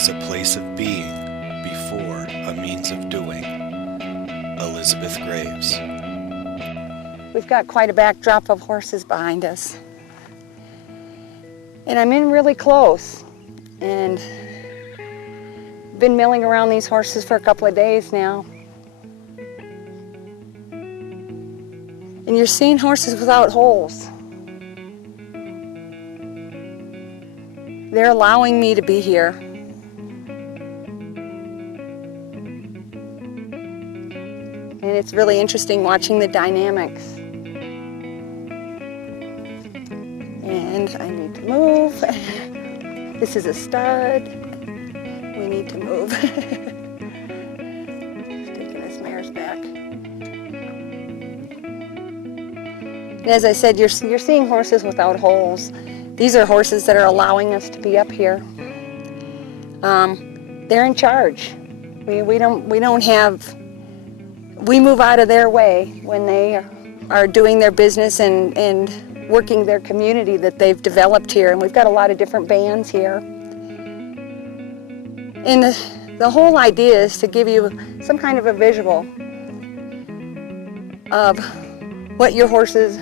is a place of being before a means of doing. Elizabeth Graves. We've got quite a backdrop of horses behind us. And I'm in really close, and been milling around these horses for a couple of days now. And you're seeing horses without holes. They're allowing me to be here. And it's really interesting watching the dynamics. And I need to move. This is a stud. We need to move. Taking this mare's back. And as I said, you're seeing horses without holes. These are horses that are allowing us to be up here. They're in charge. We move out of their way when they are doing their business and working their community that they've developed here. And we've got a lot of different bands here. And the whole idea is to give you some kind of a visual of what your horse's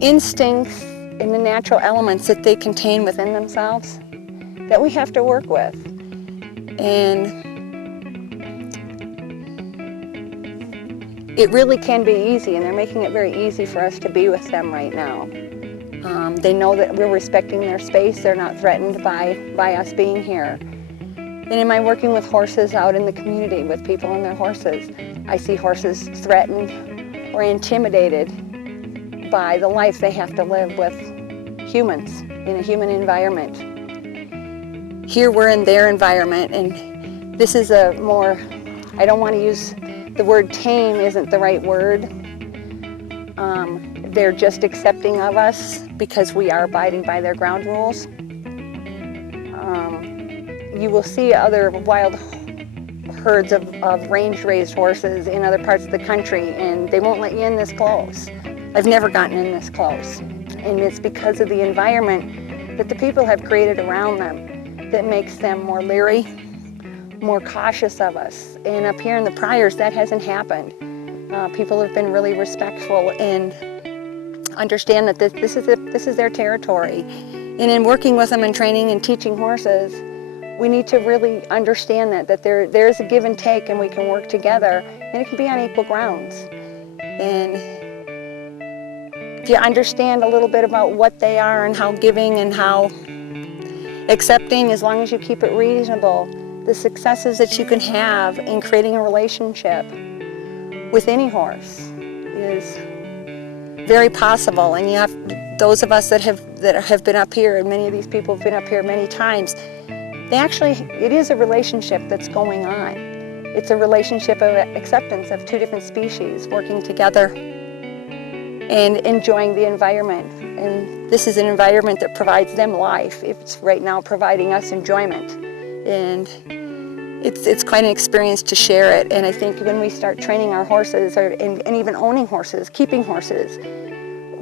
instincts and the natural elements that they contain within themselves that we have to work with. And it really can be easy, and they're making it very easy for us to be with them right now. They know that we're respecting their space. They're not threatened by us being here. And in my working with horses out in the community with people and their horses, I see horses threatened or intimidated by the life they have to live with humans in a human environment. Here we're in their environment, and this is a more, I don't want to use the word tame, isn't the right word. They're just accepting of us because we are abiding by their ground rules. You will see other wild herds of range-raised horses in other parts of the country, and they won't let you in this close. I've never gotten in this close, and it's because of the environment that the people have created around them that makes them more leery, more cautious of us. And up here in the Pryors, that hasn't happened. People have been really respectful and understand that this is their territory. And in working with them and training and teaching horses, we need to really understand that there's a give and take, and we can work together, and it can be on equal grounds. And if you understand a little bit about what they are and how giving and how accepting, as long as you keep it reasonable, the successes that you can have in creating a relationship with any horse is very possible. And you have those of us that have been up here, and many of these people have been up here many times, it is a relationship that's going on. It's a relationship of acceptance of two different species working together and enjoying the environment. And this is an environment that provides them life. It's right now providing us enjoyment. And it's quite an experience to share it. And I think when we start training our horses, and even owning horses, keeping horses,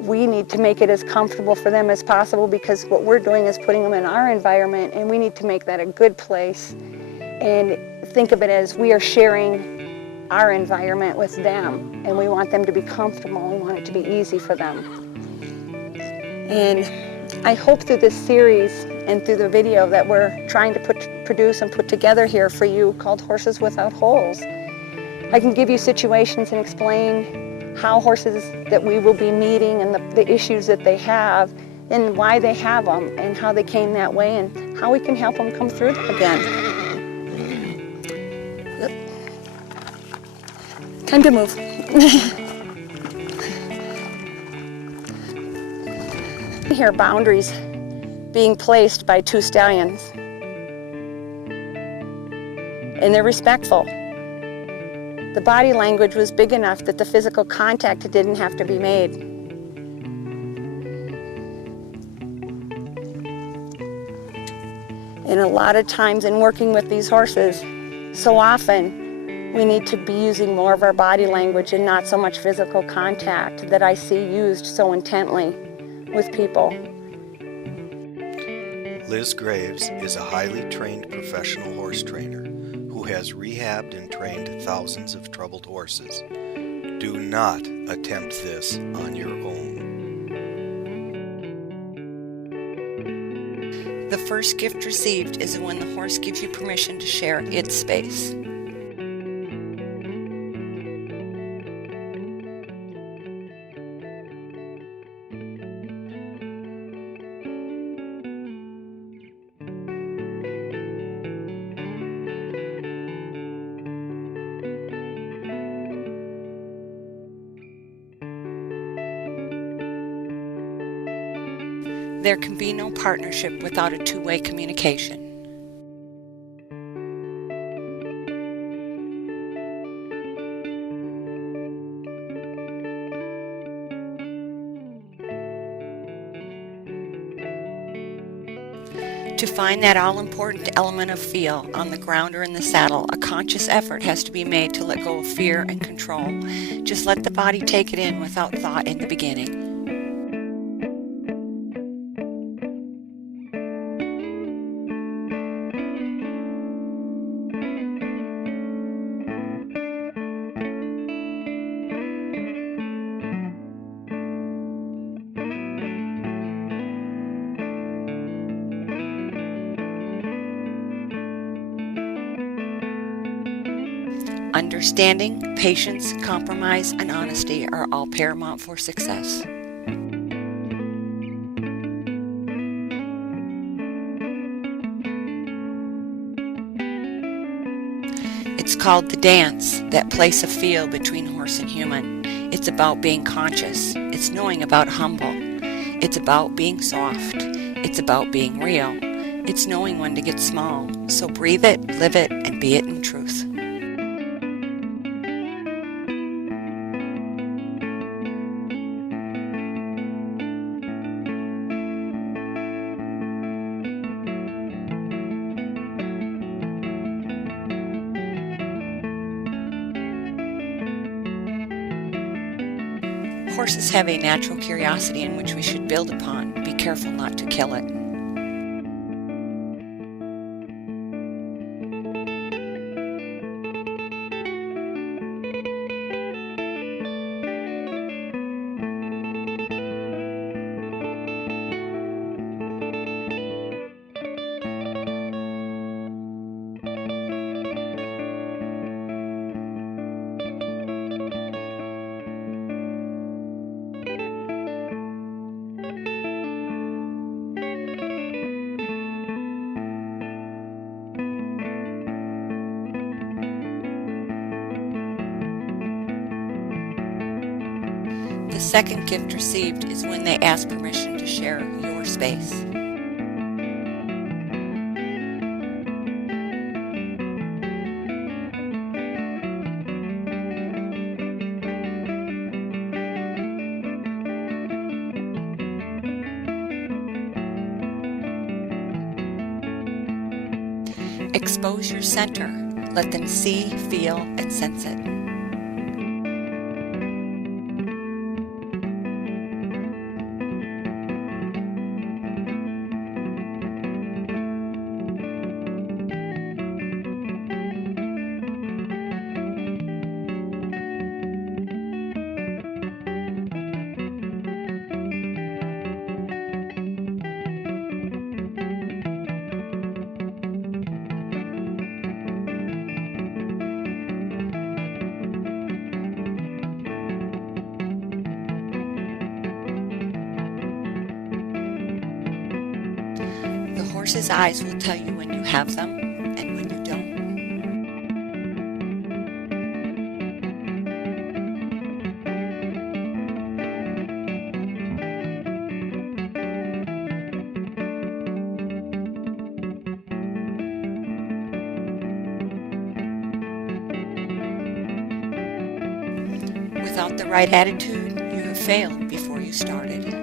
we need to make it as comfortable for them as possible, because what we're doing is putting them in our environment, and we need to make that a good place and think of it as we are sharing our environment with them, and we want them to be comfortable. We want it to be easy for them. And I hope through this series and through the video that we're trying to produce and put together here for you, called Horses Without Holes, I can give you situations and explain how horses that we will be meeting and the issues that they have and why they have them and how they came that way and how we can help them come through them again. Time to move. Here, boundaries being placed by two stallions. And they're respectful. The body language was big enough that the physical contact didn't have to be made. And a lot of times in working with these horses, so often we need to be using more of our body language and not so much physical contact that I see used so intently with people. Liz Graves is a highly trained professional horse trainer who has rehabbed and trained thousands of troubled horses. Do not attempt this on your own. The first gift received is when the horse gives you permission to share its space. There can be no partnership without a two-way communication. To find that all-important element of feel on the ground or in the saddle, a conscious effort has to be made to let go of fear and control. Just let the body take it in without thought in the beginning. Understanding, patience, compromise, and honesty are all paramount for success. It's called the dance, that place of feel between horse and human. It's about being conscious. It's knowing about humble. It's about being soft. It's about being real. It's knowing when to get small. So breathe it, live it, and be it in truth. Horses have a natural curiosity in which we should build upon. Be careful not to kill it. The second gift received is when they ask permission to share your space. Expose your center. Let them see, feel, and sense it. The horse's eyes will tell you when you have them and when you don't. Without the right attitude, you have failed before you started.